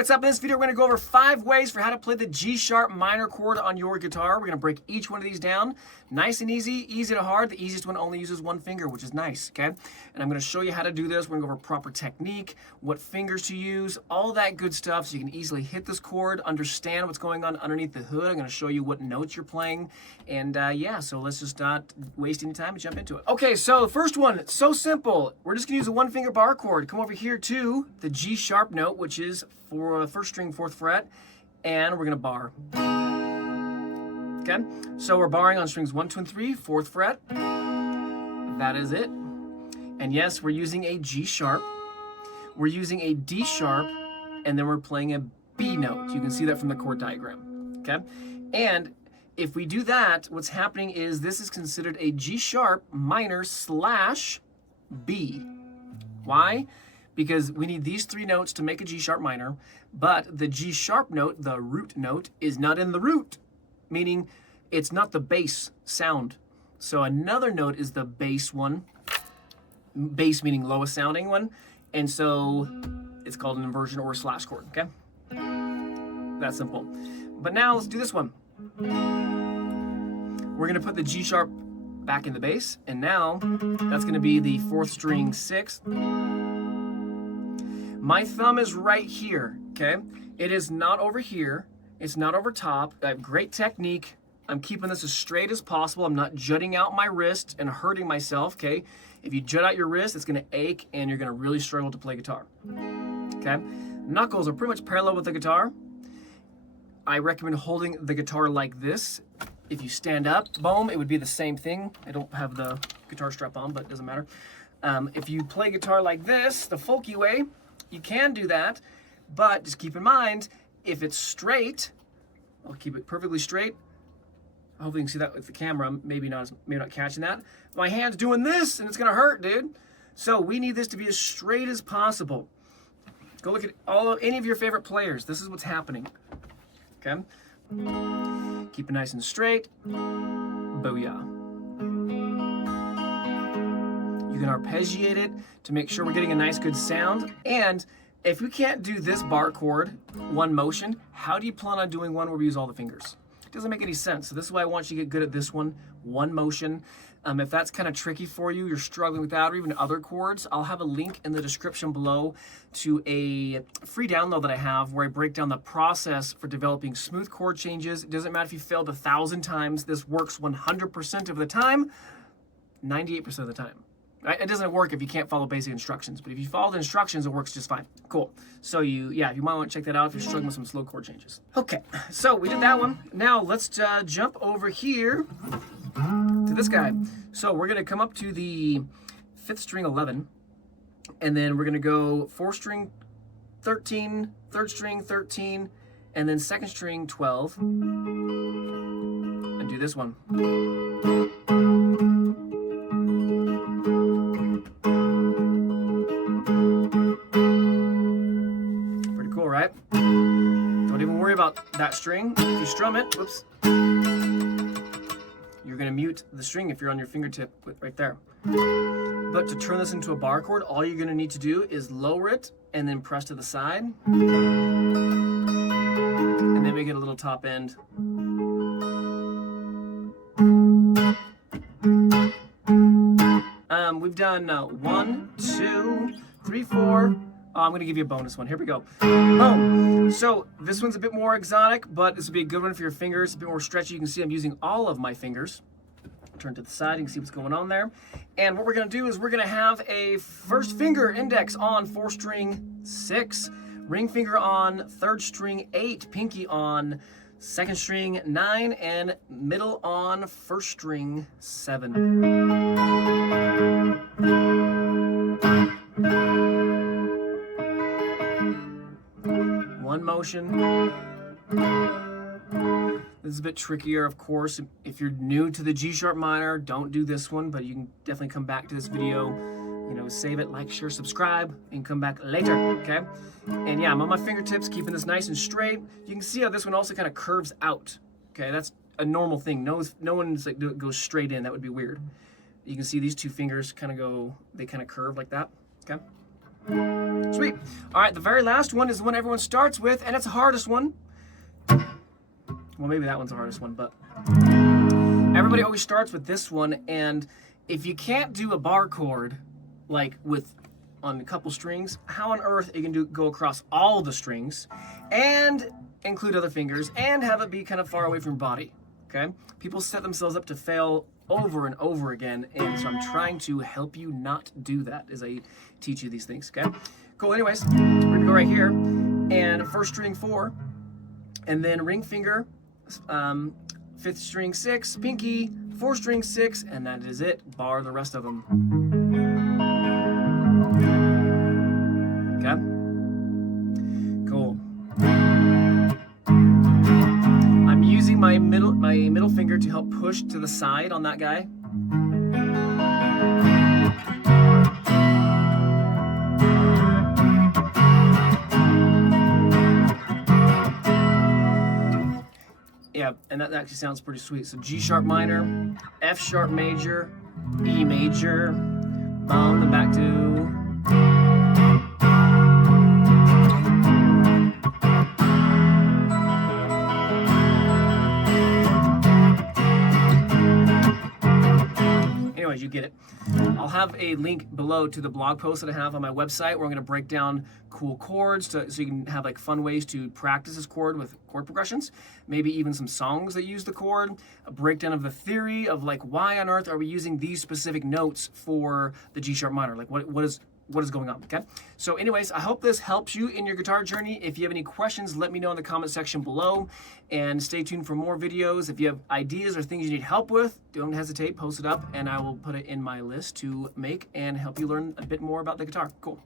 what's up? In this video, we're going to go over 5 ways for how to play the G sharp minor chord on your guitar. We're going to break each one of these down. Nice and easy, easy to hard. The easiest one only uses one finger, which is nice, okay? And I'm going to show you how to do this. We're going to go over proper technique, what fingers to use, all that good stuff so you can easily hit this chord, understand what's going on underneath the hood. I'm going to show you what notes you're playing. And yeah, so let's just not waste any time and jump into it. Okay, so the first one, it's so simple. We're just going to use a 1-finger bar chord. Come over here to the G sharp note, which is for first string, 4th fret, and we're gonna bar. Okay, so we're barring on strings 1, 2, and 3, 4th fret. That is it. And yes, we're using a G sharp. We're using a D sharp, and then we're playing a B note. You can see that from the chord diagram. Okay, and if we do that, what's happening is this is considered a G sharp minor / B. Why? Because we need these 3 notes to make a G sharp minor, but the G sharp note, the root note, is not in the root, meaning it's not the bass sound. So another note is the bass one, bass meaning lowest sounding one, and so it's called an inversion or a slash chord, okay? That's simple. But now let's do this one. We're gonna put the G sharp back in the bass, and now that's gonna be the 4th string 6th. My thumb is right here, okay? It is not over here. It's not over top. I have great technique. I'm keeping this as straight as possible. I'm not jutting out my wrist and hurting myself, okay? If you jut out your wrist, it's gonna ache and you're gonna really struggle to play guitar, okay? Knuckles are pretty much parallel with the guitar. I recommend holding the guitar like this. If you stand up, boom, it would be the same thing. I don't have the guitar strap on, but it doesn't matter. If you play guitar like this, the folky way, you can do that, but just keep in mind, if it's straight, I'll keep it perfectly straight. Hopefully you can see that with the camera, maybe not catching that. My hand's doing this and it's gonna hurt, dude. So we need this to be as straight as possible. Go look at any of your favorite players. This is what's happening, okay? Keep it nice and straight, booyah. You can arpeggiate it to make sure we're getting a nice good sound. And if we can't do this bar chord, one motion, how do you plan on doing one where we use all the fingers? It doesn't make any sense. So this is why I want you to get good at this one motion. If that's kind of tricky for you, you're struggling with that or even other chords, I'll have a link in the description below to a free download that I have where I break down the process for developing smooth chord changes. It doesn't matter if you failed 1,000 times, this works 100% of the time, 98% of the time. Right? It doesn't work if you can't follow basic instructions, but if you follow the instructions, it works just fine. Cool. So you might want to check that out if you're struggling with some slow chord changes. Okay, so we did that one. Now let's jump over here to this guy. So we're gonna come up to the 5th string 11, and then we're gonna go 4th string 13, 3rd string 13, and then 2nd string 12, and do this one. Right? Don't even worry about that string. If you strum it, whoops, you're gonna mute the string if you're on your fingertip right there. But to turn this into a bar chord, all you're gonna need to do is lower it and then press to the side. And then we get a little top end. We've done 1, 2, 3, 4. I'm gonna give you a bonus one. Here we go. Boom. So this one's a bit more exotic, but this will be a good one for your fingers. A bit more stretchy. You can see I'm using all of my fingers. Turn to the side, you can see what's going on there. And what we're gonna do is we're gonna have a first finger index on 4th string 6, ring finger on 3rd string 8, pinky on 2nd string 9, and middle on 1st string 7. One motion. This is a bit trickier, of course. If you're new to the G sharp minor, don't do this one, but you can definitely come back to this video, save it, like, share, subscribe, and come back later, okay? And yeah, I'm on my fingertips, keeping this nice and straight. You can see how this one also kind of curves out, okay? That's a normal thing. No one's like goes straight in. That would be weird. You can see these 2 fingers kind of curve like that, okay? Sweet. All right, the very last one is the one everyone starts with, and it's the hardest one. Well, maybe that one's the hardest one, but everybody always starts with this one, and if you can't do a bar chord, like on a couple strings, how on earth you can go across all the strings and include other fingers and have it be kind of far away from your body, okay? People set themselves up to fail over and over again, and so I'm trying to help you not do that as I teach you these things, okay? Cool, anyways, we're gonna go right here, and first string 4, and then ring finger, 5th string 6, pinky, 4th string 6, and that is it. Bar the rest of them. Okay? Cool. I'm using my middle finger to help push to the side on that guy. Yeah, and that actually sounds pretty sweet. So G sharp minor, F sharp major, E major, boom, and back to. Anyways, you get it. I'll have a link below to the blog post that I have on my website where I'm going to break down cool chords so you can have like fun ways to practice this chord with chord progressions, maybe even some songs that use the chord, a breakdown of the theory of like why on earth are we using these specific notes for the G sharp minor, like what is going on, okay? So anyways, I hope this helps you in your guitar journey. If you have any questions, let me know in the comment section below, and stay tuned for more videos. If you have ideas or things you need help with, don't hesitate, post it up, and I will put it in my list to make and help you learn a bit more about the guitar. Cool.